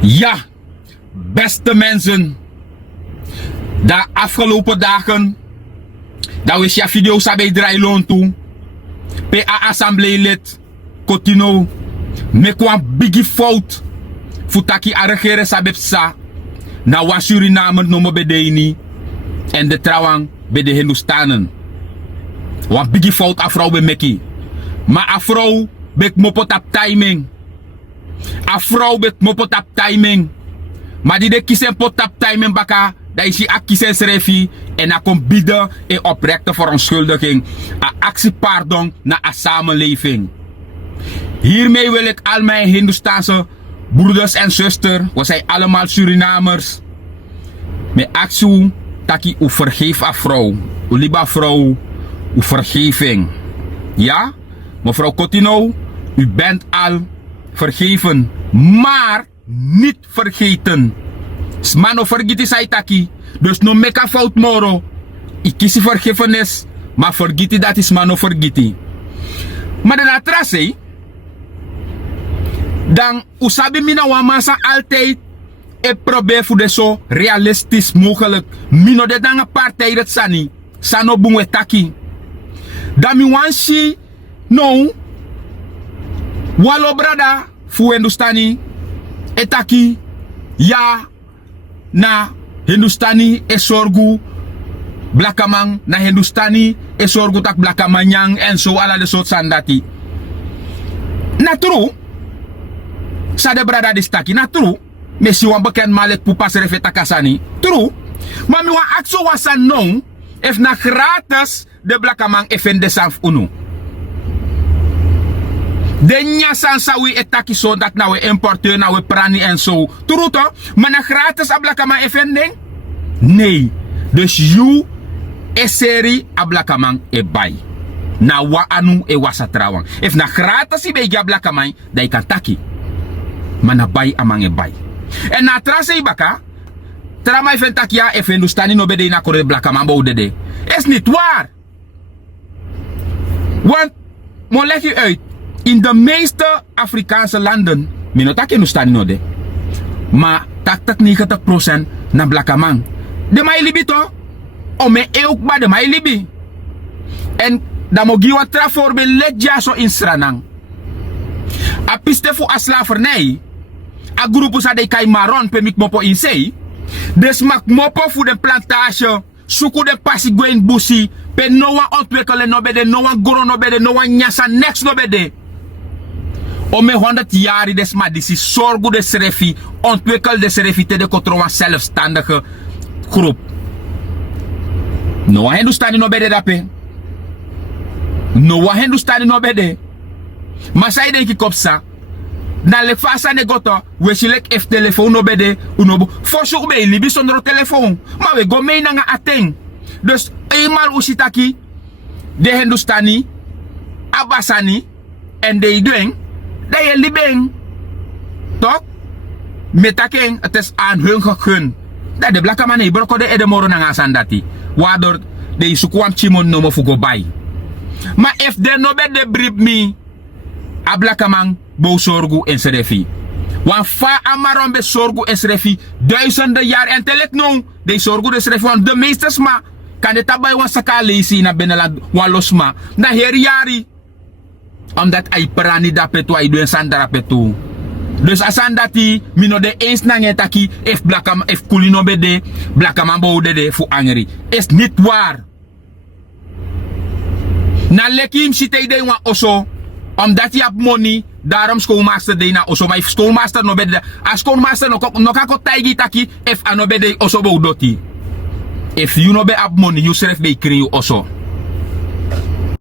Ja, beste mensen. De afgelopen dagen, dat we je video sabi draaien toe. PA assembleelid, Cotino, me kwam biggie fout. Futaki a regeren sabepsa. Na wa Suriname nomo bedeni. En de trouwang bij de Hindustanen. Wan biggie fout afrouw be meki. Maar afrouw bek mopot op timing. Afrouw bek mopot op timing. Maar die de kiezen pot op timing baka. Dat is die kiezen schreefie. En dan komt bieden en oprechte verontschuldiging. Een actiepardon naar een samenleving. Hiermee wil ik al mijn Hindustaanse broeders en zusters. We zijn allemaal Surinamers. Met actie taki u vergeef afrouw. U lieve vrouw. U vergeving. Ja? Mevrouw Cotino. U bent al vergeven. Maar niet vergeten. Smano vergeten zei taki. Dus no meka fout moro. Ik kies vergiffenis. Maar vergeten dat is mano vergeten. Maar dan atrase. Dan usabi mina wamasa altijd. Ik probeer voor de zo realistisch mogelijk. Mino de dan een partij dat sani. Sano bungwe taki. Dan mi wansi. No. Walo brada. Fu Hindustani. Etaki. Ja. Na Hindustani esorgu. Blakamang. Na Hindustani esorgu tak blakamanyang. En zo ala de soort sandati. Na true. Sa de brada di staki. Na true. Messi wan bekend malek pupas refeta kasani. True. Maar mi wan akso wasan non. If na gratis de blakamang efen de sanf unu. De nyasan sa we etaki so dat na we importeur na we prani en zo. True to? Maar na gratis a blakamang efen ding? Nee. Dus you e seri a blakamang e bay. Na wa anu e wasa trawang. If na gratis i be blakamang, dai kan taki. Maar na bay amang e bay. En na trase baka, trama even takia even Hindustani no bede na kore blakamang bo dede. Is niet waar. Want, mo leg je uit, in de meeste Afrikaanse landen, minotaki Hindustani no de. Maar tak 90% na blakamang. De mai libi to, o me euk ba de mai libi. En da mo giwa tra voorbeeld letja so in Sranang. A piste fu a slavernij. A grupo sa de kai maron pe mik mopo insei. Des mak mopo fu de plantage. Suku de pasi gwen busi. Pe no wan ontwikkelen no bede. No wan goro no bede. No wan nyasa next no bede. Ome 100 jaar des ma disi sorgu de serefi. Ontwikkel de serefi te de kontro wan zelfstandige groep. No wan Hindustani no bede dape. No wan Hindustani no bede. Maar zij denk ik op sa. Na le fasa ne goto, we silek ef telefoon no bede, unobo. Fosuk be libi zonder telefoon. Maar we go mee na ateng. Dus eenmaal usitaki, de Hindustani, Abasani, en de doen, dat je libeng. Toch? Metaking, het is aan hun gegund. Dat de blakke man broko de edemoro na sandati. Waardoor de sukwam chimon no mo fugo bay. Maar if de no bede brib me, a blakke man bo sorgu en serefi. Wan fa amaron be sorgu en serefi duizenden jaar en telek non de sorgu de serefi wan de meeste sma kan de tabay wan saka leisi na beneland wan losma na heriari omdat ay parani dapetu ay doen sandara petu. Dus asandati mino de eens nangetaki if blakam if kulino bede blakam bo de fu angeri is niet waar. Na lekim sitei de wan oso omdat je hebt money, daarom schoolmaster de na oso. Maar schoolmaster no bede. A schoolmaster no kako taigi taki if ano bede oso bo doti. If you no be have money, you serve be create oso.